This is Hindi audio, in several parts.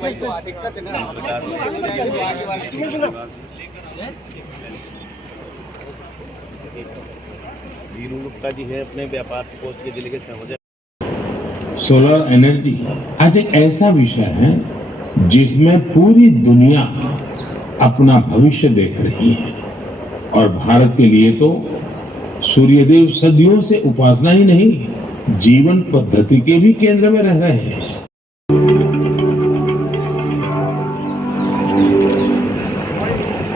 वीरू गुप्ता जी है अपने व्यापार कोष के जिले के संयोजक। सोलर एनर्जी आज एक ऐसा विषय है जिसमें पूरी दुनिया अपना भविष्य देख रही है और भारत के लिए तो सूर्यदेव सदियों से उपासना ही नहीं जीवन पद्धति के भी केंद्र में रह रहे हैं।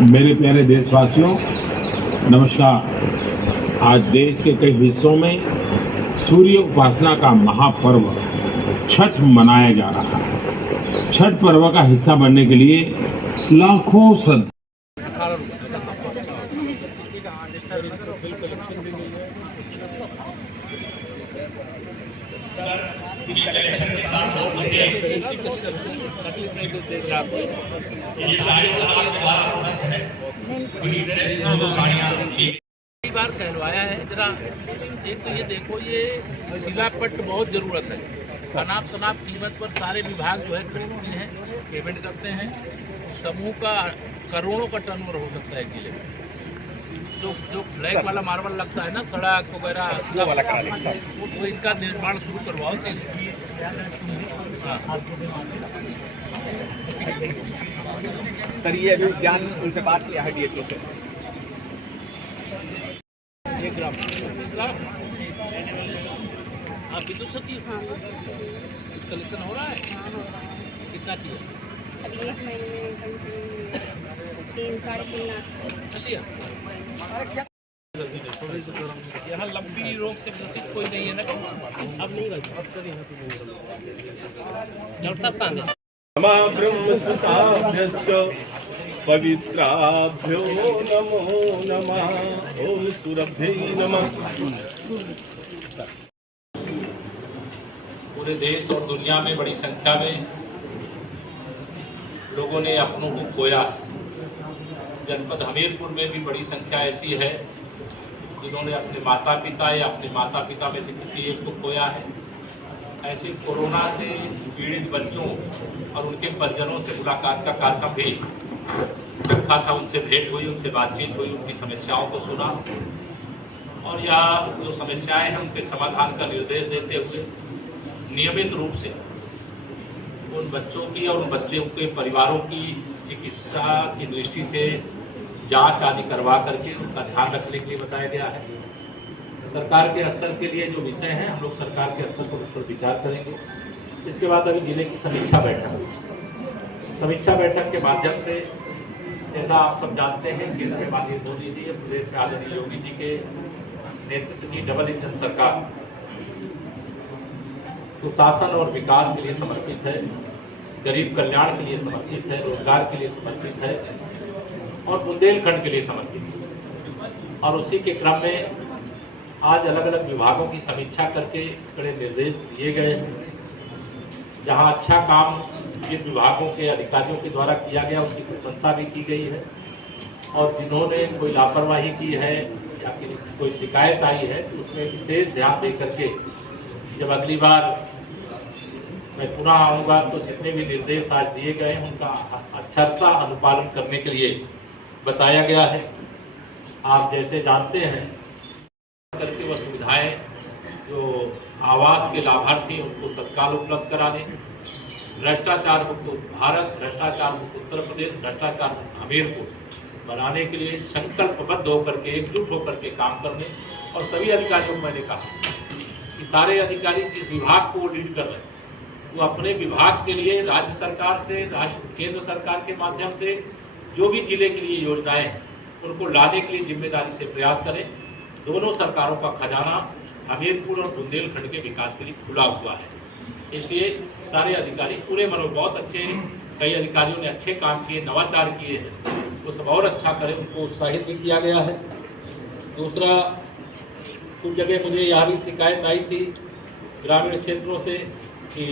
मेरे प्यारे देशवासियों, नमस्कार। आज देश के कई हिस्सों में सूर्य उपासना का महापर्व छठ मनाया जा रहा है। छठ पर्व का हिस्सा बनने के लिए लाखों श्रद्धालु ये साड़ी समाज के द्वारा उपलब्ध है। वही ड्रेस दो साड़ियां कई बार कहलवाया है। जरा एक तो ये देखो, ये शिलापट्ट बहुत जरूरत है। अनाप शनाप कीमत पर सारे विभाग जो है खरीदते हैं, पेमेंट करते हैं। समूह का करोड़ों का टर्नओवर हो सकता है जिले में। जो ब्लैक वाला मार्बल लगता है ना, सड़क वगैरह, वो इनका निर्माण शुरू करवाओ। सर, ये अभी ज्ञान उनसे बात किया है डीएचओ से। 1 ग्राम आप विद्युत सचिव कलेक्शन हो रहा है? कितना किया? अभी 1 महीने में 3-3.5 लाख। यहाँ लंबी रोग से ग्रसित कोई नहीं है ना? अब नहीं डॉक्टर साहब कहाँ गए? ब्रह्मसुताभ्यश्च पवित्राभ्यो नमो नमः। ओम सुरभ्यै नमः। पूरे देश और दुनिया में बड़ी संख्या में लोगों ने अपनों को खोया। जनपद हमीरपुर में भी बड़ी संख्या ऐसी है जिन्होंने अपने माता पिता या अपने माता पिता में से किसी एक को खोया है। ऐसे कोरोना से पीड़ित बच्चों और उनके परिजनों से मुलाकात का कार्यक्रम भी रखा था। उनसे भेंट हुई, उनसे बातचीत हुई, उनकी समस्याओं को सुना और यह जो समस्याएं हैं उनके समाधान का निर्देश देते हुए नियमित रूप से उन बच्चों की और उन बच्चों के परिवारों की चिकित्सा की दृष्टि से जांच आदि करवा करके उनका ध्यान रखने के लिए बताया गया है। सरकार के स्तर के लिए जो विषय हैं, हम लोग सरकार के स्तर पर उस पर विचार करेंगे। इसके बाद अभी जिले की समीक्षा बैठक हुई। समीक्षा बैठक के माध्यम से, जैसा आप सब जानते हैं, केंद्र में माननीय मोदी जी, प्रदेश में आदरणीय योगी जी के नेतृत्व की डबल इंजन सरकार सुशासन और विकास के लिए समर्पित है, गरीब कल्याण के लिए समर्पित है, रोजगार के लिए समर्पित है और बुंदेलखंड के लिए समर्पित है। और उसी के क्रम में आज अलग अलग विभागों की समीक्षा करके कड़े निर्देश दिए गए हैं। जहां अच्छा काम जिन विभागों के अधिकारियों के द्वारा किया गया उसकी प्रशंसा भी की गई है और जिन्होंने कोई लापरवाही की है या कोई शिकायत आई है तो उसमें विशेष ध्यान दे करके जब अगली बार मैं पुनः आऊँगा तो जितने भी निर्देश आज दिए गए हैं उनका अक्षरशः अनुपालन करने के लिए बताया गया है। आप जैसे जानते हैं करके वह सुविधाएं जो आवास के लाभार्थी उनको तत्काल उपलब्ध करा दें। भ्रष्टाचार मुक्त भारत, भ्रष्टाचार मुक्त उत्तर प्रदेश, भ्रष्टाचार मुक्त हमीरपुर बनाने के लिए संकल्पबद्ध होकर के, एकजुट होकर के काम करने। और सभी अधिकारियों को मैंने कहा कि सारे अधिकारी जिस विभाग को लीड कर रहे हैं वो अपने विभाग के लिए राज्य सरकार से, केंद्र सरकार के माध्यम से जो भी जिले के लिए योजनाएं हैं उनको लाने के लिए जिम्मेदारी से प्रयास करें। दोनों सरकारों का खजाना हमीरपुर और बुंदेलखंड के विकास के लिए खुला हुआ है। इसलिए सारे अधिकारी पूरे बहुत अच्छे, कई अधिकारियों ने अच्छे काम किए, नवाचार किए हैं, वो सब और अच्छा करें, उनको उत्साहित भी किया गया है। दूसरा, कुछ जगह मुझे यह भी शिकायत आई थी ग्रामीण क्षेत्रों से कि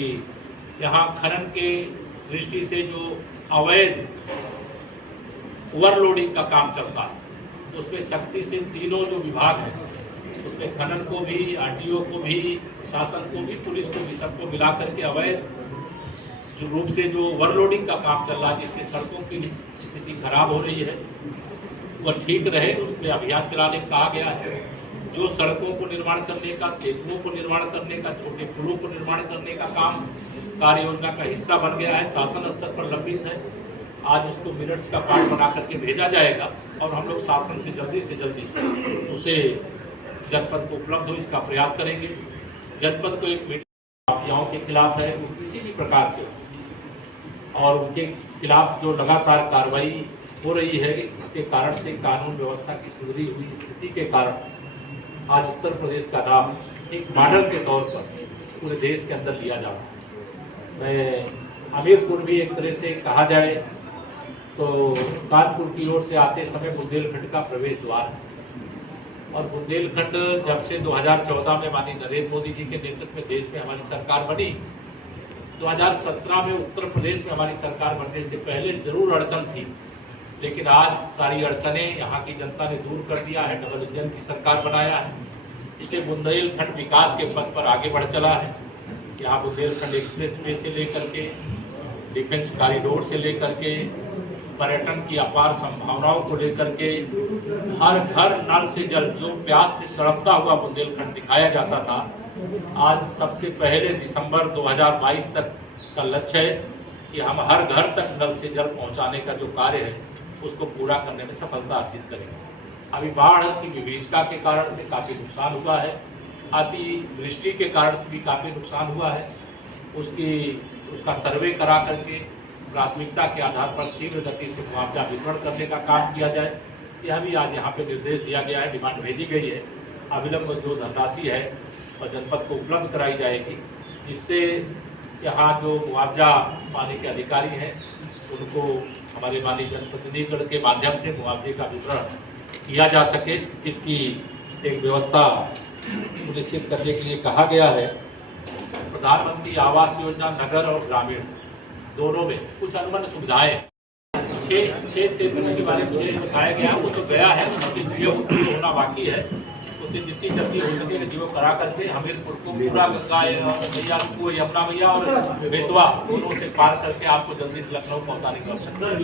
यहाँ खनन के दृष्टि से जो अवैध ओवरलोडिंग का काम चलता है उसमें सख्ती से तीनों जो विभाग हैं उसमें खनन को भी, आरटीओ को भी, शासन को भी, पुलिस को भी, सबको मिला करके अवैध जो रूप से जो ओवरलोडिंग का काम चल रहा है, जिससे सड़कों की स्थिति खराब हो रही है, वह ठीक रहे, उसमें अभियान चलाने कहा गया है। जो सड़कों को निर्माण करने का, सेतुओं को निर्माण करने का, छोटे पुलों को निर्माण करने का काम कार्य योजना का हिस्सा बन गया है, शासन स्तर पर लंबित है। आज उसको मिनट्स का पार्ट बना करके भेजा जाएगा और हम लोग शासन से जल्दी उसे जनपद को उपलब्ध हो इसका प्रयास करेंगे। जनपद को एक माफियाओं के खिलाफ है, वो किसी भी प्रकार के, और उनके खिलाफ जो लगातार कार्रवाई हो रही है, इसके कारण से कानून व्यवस्था की सुधरी हुई स्थिति के कारण आज उत्तर प्रदेश का नाम एक मॉडल के तौर पर पूरे देश के अंदर लिया जा रहा है। मैं हमीरपुर भी एक तरह से कहा जाए तो कानपुर की ओर से आते समय बुंदेलखंड का प्रवेश द्वार है, और बुंदेलखंड जब से 2014 में माननीय नरेंद्र मोदी जी के नेतृत्व में देश में हमारी सरकार बनी, 2017 में उत्तर प्रदेश में हमारी सरकार बनने से पहले जरूर अड़चन थी, लेकिन आज सारी अड़चनें यहाँ की जनता ने दूर कर दिया है, डबल इंजन की सरकार बनाया है। इसलिए बुंदेलखंड विकास के पथ पर आगे बढ़ चला है। यहाँ बुंदेलखंड एक्सप्रेस वे से लेकर के डिफेंस कॉरिडोर से लेकर के पर्यटन की अपार संभावनाओं को लेकर के हर घर नल से जल, जो प्यास से तड़पता हुआ बुंदेलखंड दिखाया जाता था, आज सबसे पहले दिसंबर 2022 तक का लक्ष्य है कि हम हर घर तक नल से जल पहुंचाने का जो कार्य है उसको पूरा करने में सफलता अर्जित करेंगे। अभी बाढ़ की विभीषिका के कारण से काफ़ी नुकसान हुआ है, अतिवृष्टि के कारण से भी काफ़ी नुकसान हुआ है। उसका सर्वे करा करके प्राथमिकता के आधार पर तीव्र गति से मुआवजा वितरण करने का काम किया जाए। यह भी आज यहाँ पे निर्देश दिया गया है, डिमांड भेजी गई है। अविलंब जो धनराशि है वह जनपद को उपलब्ध कराई जाएगी, जिससे यहाँ जो मुआवजा पाने के अधिकारी हैं उनको हमारे माननीय जनप्रतिनिधिगण के माध्यम से मुआवजे का वितरण किया जा सके, इसकी एक व्यवस्था सुनिश्चित करने के लिए कहा गया है। प्रधानमंत्री आवास योजना नगर और ग्रामीण दोनों में कुछ अनुबंध सुविधाएं 6 क्षेत्र के बारे में मुझे बताया गया, वो तो गया है, उसके जियो होना बाकी है। उसे जितनी जल्दी हो सके जियो करा करके हमीरपुर को पूरा गंगा मैया को, यमुना मैया और बेतवा दोनों से पार करके आपको जल्दी से लखनऊ पहुंचाने का sir,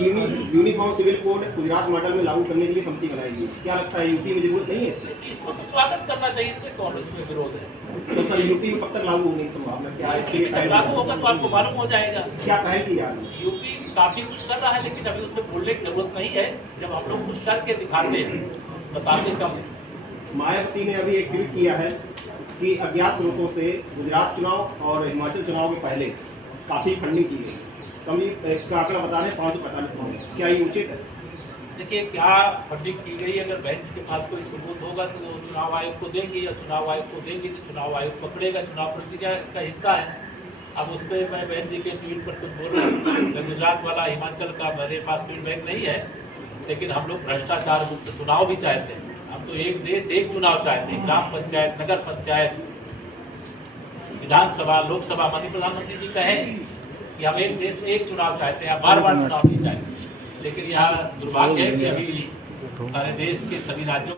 uniform civil code Gujarat model में लागू करने के लिए समिति बनाई गई, क्या लगता है यूपी में जरूरत नहीं है इससे? इसको तो स्वागत करना चाहिए, इसमें कौन इसमें विरोध है? तो सर यूपी में कब तक लागू होने की संभावना क्या है? इसके लिए लागू होगा तो आपको मालूम हो जाएगा। क्या पहल की है? यूपी काफी कुछ कर रहा है, लेकिन अभी उसमें बोलने की जरूरत नहीं है। जब हम लोग कुछ करके दिखाते हैं बताते कम। मायावती ने अभी एक ट्वीट किया है कि अज्ञात स्रोतों से गुजरात चुनाव और हिमाचल चुनाव के पहले काफी फंडिंग की गई, कमी इसका आंकड़ा बता रहे 545 करोड़, क्या ये उचित है? देखिए क्या फंडिंग की गई, अगर बेंच के पास कोई सबूत होगा तो वो चुनाव आयोग को देंगे, या चुनाव आयोग को देंगे तो चुनाव आयोग पकड़ेगा, चुनाव प्रक्रिया का हिस्सा है। अब उस पर मैं बहन जी के ट्वीट पर कुछ बोल रहा हूँ, मैं गुजरात वाला हिमाचल का मेरे पास फीडबैक नहीं है, लेकिन हम लोग भ्रष्टाचार मुक्त चुनाव भी चाहते हैं। हम तो एक देश एक चुनाव चाहते हैं, ग्राम पंचायत, नगर पंचायत, विधानसभा, लोकसभा। माननीय प्रधानमंत्री जी कहे कि हम एक देश एक चुनाव चाहते हैं, बार बार चुनाव नहीं चाहते, लेकिन यहाँ दुर्भाग्य है कि अभी सारे देश के सभी राज्यों